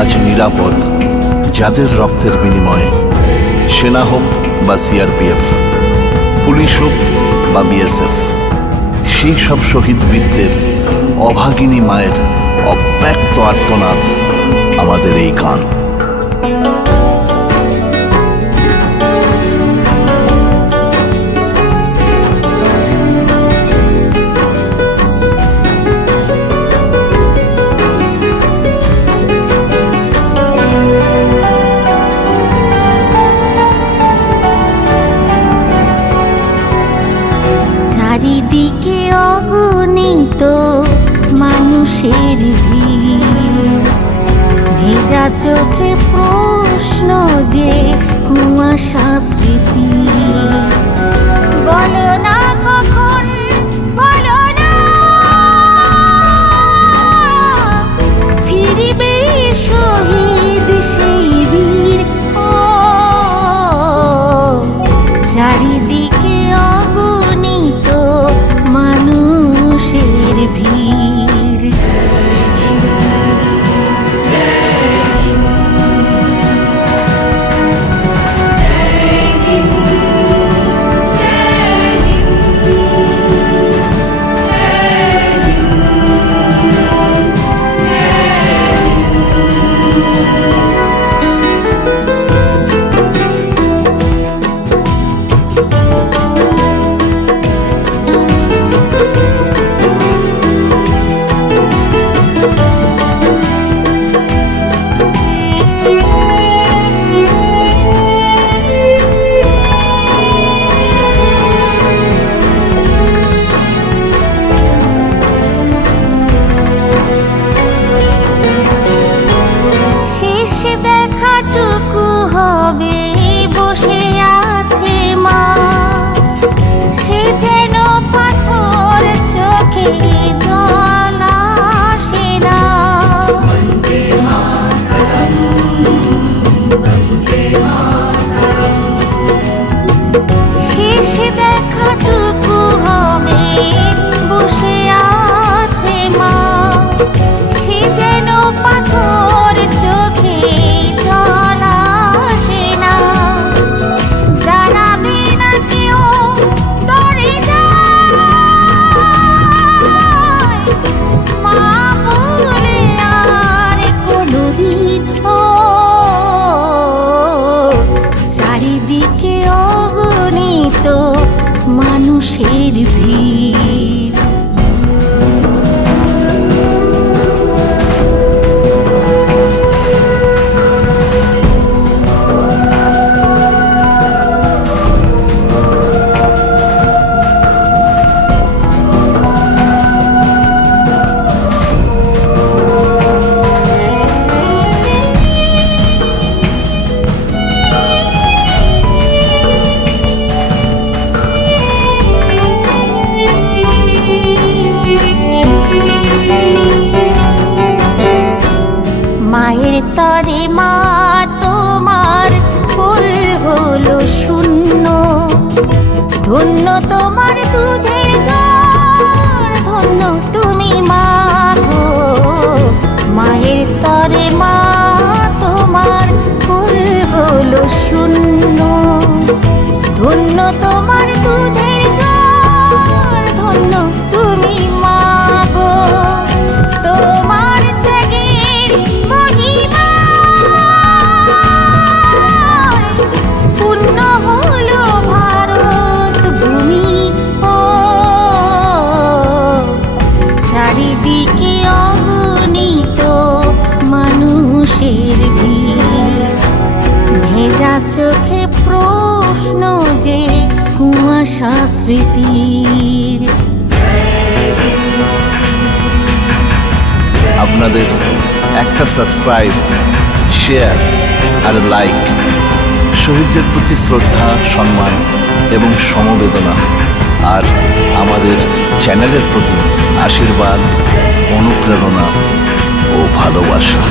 আজ নিরাপদ, যাদের রক্তের বিনিময়ে সেনা হোক বা সিআরপিএফ, পুলিশ হোক বা বিএসএফ, সেই সব শহীদ বীরদের অভাগিনী মায়ের অব্যক্ত আর্তনাদ আমাদের এই গান। চারিদিকে অগণিত মানুষের ভিড়, ভেজা চোখে প্রশ্ন যে কুয়াশা স্মৃতি। বলো না কখন, বলো না ফিরিবে শহীদ সেই বীর। ও চারিদিকে অগণিত মানুষের ভিড়। দেখাটুকু হবে বসে আছে মা, সে যেন পাথর চোখে জল আসে না। শেষ দেখাটুকু হবে বসে আছে মা, সে যেন পাথর চোখে জল আসে না। জানাবে না কেউ তরে যায় মা বলে আর কোনদিন। ও চারিদিকে অগণিত মানুষের ভিড়। মায়ের তরে মা তোমার কোল হলো শূন্য, ধন্য তোমার দুধের জল, ধন্য তুমি মা গো। মায়ের তরে মা তোমার কোল হলো শূন্য, ধন্য তোমার দুধের জল, ধন্য তুমি মা গো। তোমার ত্যাগের মহিমা পূর্ণ হলো ভারত ভূমি। ও চারিদিকে অগণিত মানুষের ভিড়, ভেজা চোখে প্রশ্ন যে কুয়াশা স্মৃতির। আপনাদের একটা সাবস্ক্রাইব, শেয়ার আর লাইক শহীদদের প্রতি শ্রদ্ধা, সম্মান এবং সমবেদনা, আর আমাদের চ্যানেলের প্রতি আশীর্বাদ, অনুপ্রেরণা ও ভালোবাসা।